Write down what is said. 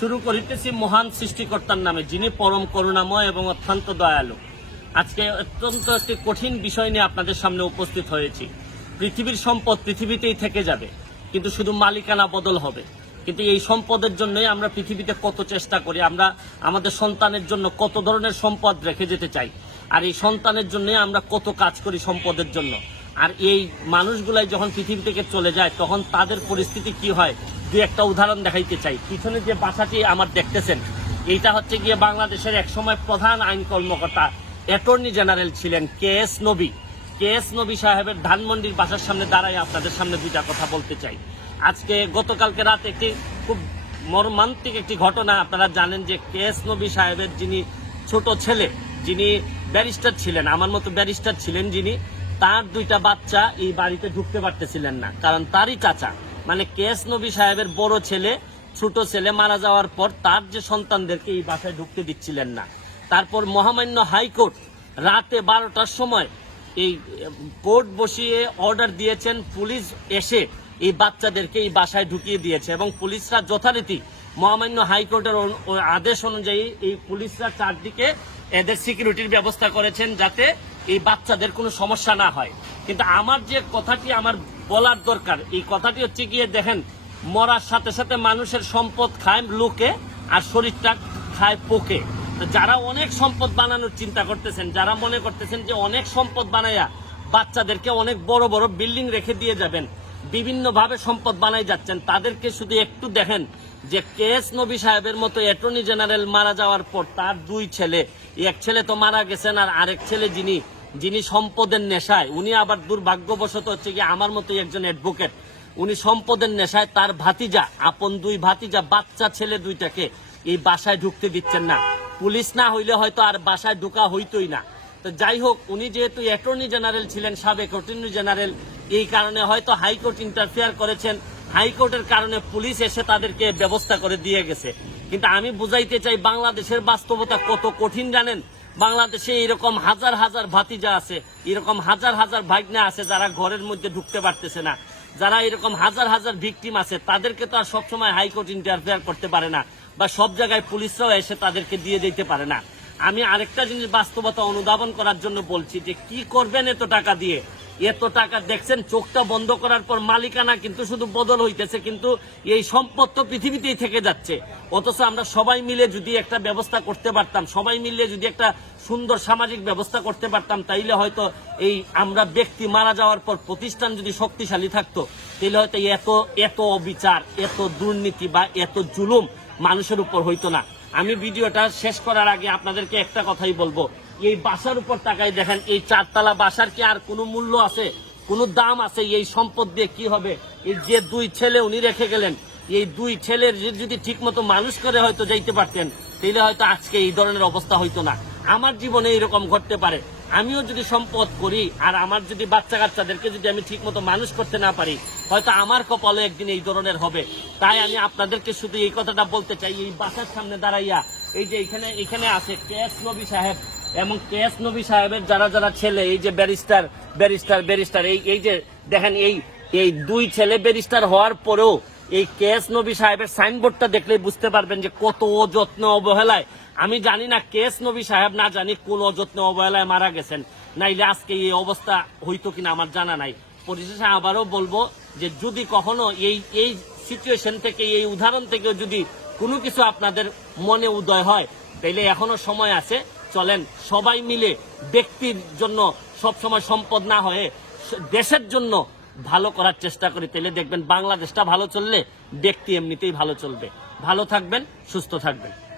শুরু করিতেছি মহান সৃষ্টিকর্তার নামে, যিনি পরম করুণাময় এবং অত্যন্ত দয়ালু। আজকে অত্যন্ত একটি কঠিন বিষয় নিয়ে আপনাদের সামনে উপস্থিত হয়েছি। পৃথিবীর সম্পদ পৃথিবীতেই থেকে যাবে, কিন্তু শুধু মালিকানা বদল হবে। কিন্তু এই সম্পদের জন্যই আমরা পৃথিবীতে কত চেষ্টা করি, আমরা আমাদের সন্তানের জন্য কত ধরনের সম্পদ রেখে যেতে চাই, আর এই সন্তানের জন্যই আমরা কত কাজ করি সম্পদের জন্য। আর এই মানুষগুলাই যখন পৃথিবী থেকে চলে যায়, তখন তাদের পরিস্থিতি কি হয় দু একটা উদাহরণ দেখাইতে চাই। পিছনে যে বাসাটি আমার দেখতেছেন, এইটা হচ্ছে গিয়ে বাংলাদেশের একসময় প্রধান আইন কর্মকর্তা, অ্যাটর্নি জেনারেল ছিলেন কে এস নবী। কে এস নবী সাহেবের ধানমন্ডির বাসার সামনে দাঁড়াই আপনাদের সামনে দুইটা কথা বলতে চাই। আজকে গতকালকে রাত একটি খুব মর্মান্তিক একটি ঘটনা আপনারা জানেন যে কে এস নবী সাহেবের যিনি ছোট ছেলে, যিনি ব্যারিস্টার ছিলেন, আমার মতো ব্যারিস্টার ছিলেন যিনি, তার দুইটা বাচ্চা এই বাড়িতে ঢুকতে পারতেছিলেন না, কারণ তারই চাচা। মানে কেস নবী সাহেবের বড় ছেলে, ছোট ছেলে মারা যাওয়ার পর তার যে সন্তানদেরকে এই বাসায় ঢুকতে দিচ্ছিলেন না। তারপর মহামান্য হাইকোর্ট রাতে বারোটার সময় এই, কোর্ট বসিয়ে অর্ডার দিয়েছেন, পুলিশ এসে এই বাচ্চাদেরকে এই বাসায় ঢুকিয়ে দিয়েছে এবং পুলিশরা যথারীতি মহামান্য হাইকোর্টের আদেশ অনুযায়ী এই পুলিশরা চারদিকে এদের সিকিউরিটির ব্যবস্থা করেছেন যাতে এই বাচ্চাদের কোনো সমস্যা না হয়। কিন্তু আমার যে কথাটি আমার বলার দরকার। এই কথাটি হচ্ছে গিয়ে দেখেন, মরার সাথে সাথে মানুষের সম্পদ খায় লোকে আর শরীরটা খায় পোকে। যারা অনেক সম্পদ বানানোর চিন্তা করতেছেন, যারা মনে করতেছেন যে অনেক সম্পদ বানাইয়া বাচ্চাদেরকে অনেক বড় বড় বিল্ডিং রেখে দিয়ে যাবেন বিভিন্ন ভাবে সম্পদ বানাই যাচ্ছেন, তাদেরকে শুধু একটু দেখেন যে কেএস নবী সাহেবের মতো অ্যাটর্নি জেনারেল মারা যাওয়ার পর তার দুই ছেলে, এক ছেলে তো মারা গেছেন আর আরেক ছেলে যিনি যিনি সম্পদের নেশায়, উনি আবার দুর্ভাগ্যবশত হচ্ছে কি আমার মতো একজন অ্যাডভোকেট উনি সম্পদের নেশায় তার ভাতিজা, আপন দুই ভাতিজা, বাচ্চা ছেলে দুইটাকে এই বাসায় ঢুকতে দিচ্ছেন না। পুলিশ না হইলে হয়তো আর বাসায় ঢুকা হইতই না। তো যাই হোক, উনি যেহেতু অ্যাটর্নি জেনারেল ছিলেন, সাবেক অ্যাটর্নি জেনারেল এই কারণে হয়তো হাইকোর্ট ইন্টারফেয়ার করেছেন। হাইকোর্টের কারণে পুলিশ এসে তাদেরকে ব্যবস্থা করে দিয়ে গেছে। কিন্তু আমি বুঝাইতে চাই, বাংলাদেশের বাস্তবতা কত কঠিন জানেন? বাংলাদেশে এরকম হাজার হাজার ভাতিজা আছে, এরকম হাজার হাজার ভাগনা আছে যারা ঘরের মধ্যে ঢুকতে পারতেছে না। যারা এরকম হাজার হাজার ভিকটিম আছে, তাদেরকে তো আর সবসময় হাইকোর্ট ইন্টারফেয়ার করতে পারে না বা সব জায়গায় পুলিশরাও এসে তাদেরকে দিয়ে দিতে পারে না। আমি আরেকটা জিনিস বাস্তবতা অনুধাবন করার জন্য বলছি যে কি করবেন এত টাকা দিয়ে? এত টাকা দেখছেন, চোখটা বন্ধ করার পর মালিকানা কিন্তু শুধু বদল হইতেছে, কিন্তু এই সম্পদ তো পৃথিবীতেই থেকে যাচ্ছে। অথচ আমরা সবাই মিলে যদি একটা ব্যবস্থা করতে পারতাম, সবাই মিলে যদি একটা সুন্দর সামাজিক ব্যবস্থা করতে পারতাম, তাইলে হয়তো এই আমরা ব্যক্তি মারা যাওয়ার পর প্রতিষ্ঠান যদি শক্তিশালী থাকতো তাহলে হয়তো এত এত অবিচার, এত দুর্নীতি বা এত জুলুম মানুষের উপর হইতো না। আমি ভিডিওটা শেষ করার আগে আপনাদেরকে একটা কথাই বলব। এই বাসার উপর টাকায় দেখেন, এই চারতলা বাসার কি আর কোনো মূল্য আছে? কোনো দাম আছে? এই সম্পদ দিয়ে কি হবে? এই যে দুই ছেলে উনি রেখে গেলেন, এই দুই ছেলের যদি- ঠিকমতো ঠিক মতো মানুষ করে হয়তো যাইতে পারতেন তাহলে হয়তো আজকে এই ধরনের অবস্থা হইতো না। আমার জীবনে এরকম ঘটতে পারে। আমিও যদি সম্পদ করি আর আমার যদি বাচ্চা কাচ্চাদেরকে যদি আমি ঠিক মতো মানুষ করতে না পারি, হয়তো আমার কপালে একদিন এই ধরনের হবে। তাই আমি আপনাদেরকে শুধু এই কথাটা বলতে চাই, এই বাসার সামনে দাঁড়াইয়া, এই যে এখানে এখানে আছে কেএস নবী সাহেব এবং কেএস নবী সাহেবের যারা যারা ছেলে, এই যে ব্যারিস্টার ব্যারিস্টার ব্যারিস্টার, এই এই যে দেখেন, এই এই দুই ছেলে ব্যারিস্টার হওয়ার পরেও এই কেএস নবী সাহেবের সাইনবোর্ডটা দেখলে বুঝতে পারবেন যে কত অযত্ন অবহেলায়। আমি জানি না কেএস নবী সাহেব না জানি কোন অযত্ন অবহেলায় মারা গেছেন। নাইলে আজকে এই অবস্থা হইতো কিনা আমার জানা নাই। পরিশেষে আবারও বলব যে যদি কখনো এই এই সিচুয়েশন থেকে, এই উদাহরণ থেকে যদি কোনো কিছু আপনাদের মনে উদয় হয়, তাইলে এখনও সময় আছে। চলেন, সবাই মিলে ব্যক্তির জন্য সব সময় সম্পদ না হয়ে, দেশের জন্য ভালো করার চেষ্টা করি তাহলে দেখবেন বাংলাদেশটা ভালো চললে ব্যক্তি এমনিতেই ভালো চলবে। ভালো থাকবেন, সুস্থ থাকবেন।